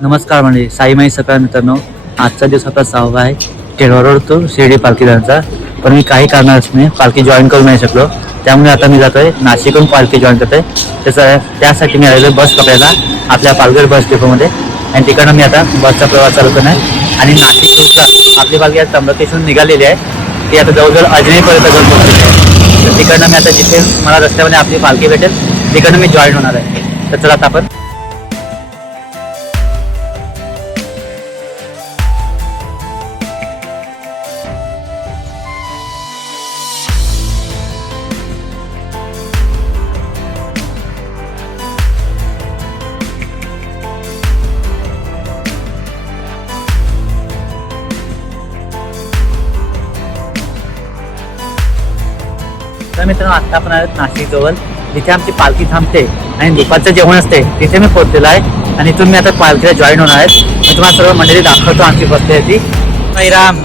नमस्कार म्हणजे साईमाई सकाळ मित्रांनो, आजचा दिवस आपला 6वा आहे. केळवा रोड तो शिर्डी पालखी जाण्याचा. पण मी काही कारणाने पालखी जॉईन करू नाही शकलो, त्यामुळे आता मी जातोय नाशिकहून पालखी जॉईन करतोय. त्यासाठी मी आलेलो बस पकडायला आपल्या पालघर बस डेपोमध्ये. आणि तिकडनं मी आता बसचा प्रवास चालू करणार आणि नाशिक रूटला आपली पालखी आज त्र्यंबकेश्वरून निघालेली आहे. ती आता जवळजवळ अजनीपर्यंत जाऊन पोहोचलेली आहे. तर तिकडनं मी आता जिथे मला रस्त्यामध्ये आपली पालखी भेटेल तिकडनं मी जॉईन होणार आहे. तर चला आता आपण तर मित्रांनो, आता आपण आहोत नाशिक जवळ, जिथे आमची पालखी थांबते आणि दुपारचं जेवण असते. तिथे मी पोहोचलेलो आहे आणि इथून मी आता पालखीला जॉईन होणार आहे. मी तुम्हाला सर्व मंडळी दाखवतो आमची बसली आहे ती. साईराम.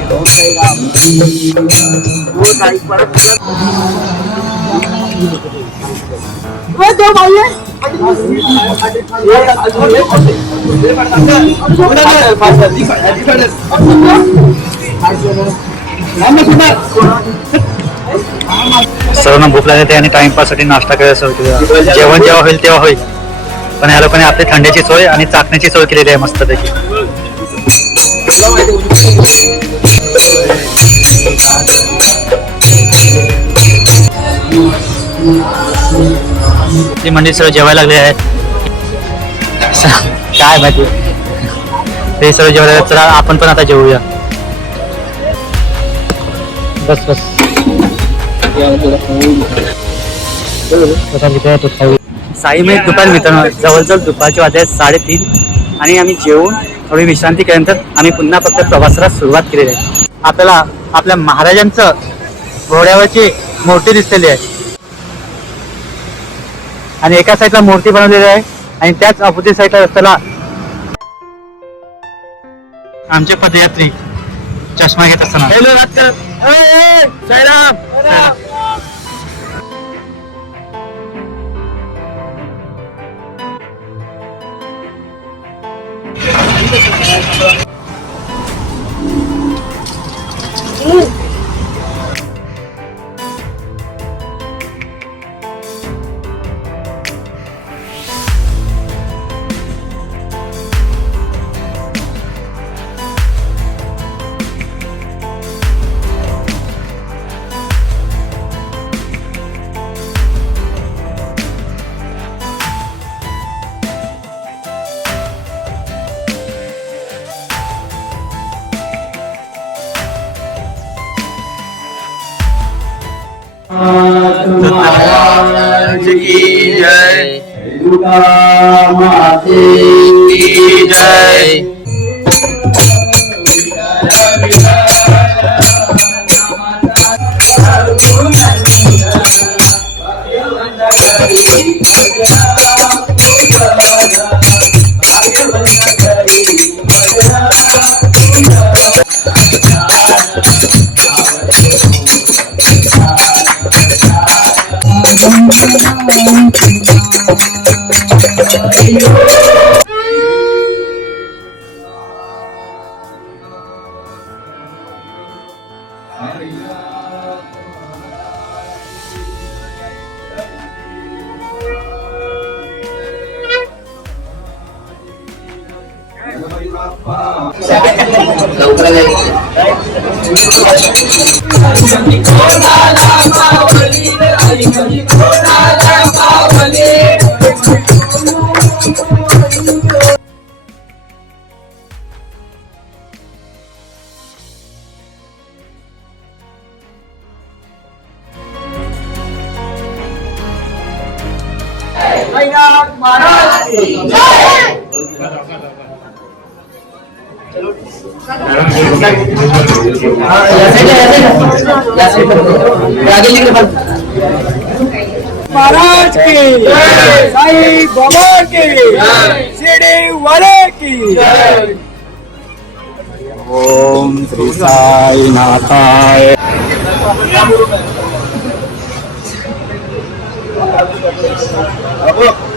सर्वांना भूक लागते आणि टाइमपाससाठी नाश्ता करायला सुरू केला. जेवण जेव्हा होईल तेव्हा होईल, पण या लोकांनी आपली थंडीची सोय आणि चाकण्याची सोय केलेली आहे मस्तपैकी. ती मंडळी सर्व जेवायला लागले आहेत. काय माहिती, ते सर्व जेवायला. चला आपण पण आता जेवूया. बस बस साईमाई दुपार मित्रांनो, जवळजवळ दुपारचे वाजले 3:30 आणि आम्ही जेवून थोडी विश्रांती केल्यानंतर आम्ही पुन्हा फक्त प्रवासाला सुरुवात केलेली आहे. आपल्याला आपल्या महाराजांचं घोड्यावरची मूर्ती दिसलेली आहे आणि एका साईडला मूर्ती बनवलेली आहे आणि त्याच अपोजिट साईडला रस्त्याला आमचे पदयात्री चष्मा घेत असताना की जय, दुर्गा माते की जय. महाराज की साई बाबा की शिर्डी वाले की ओम श्री साई नाथाय अबो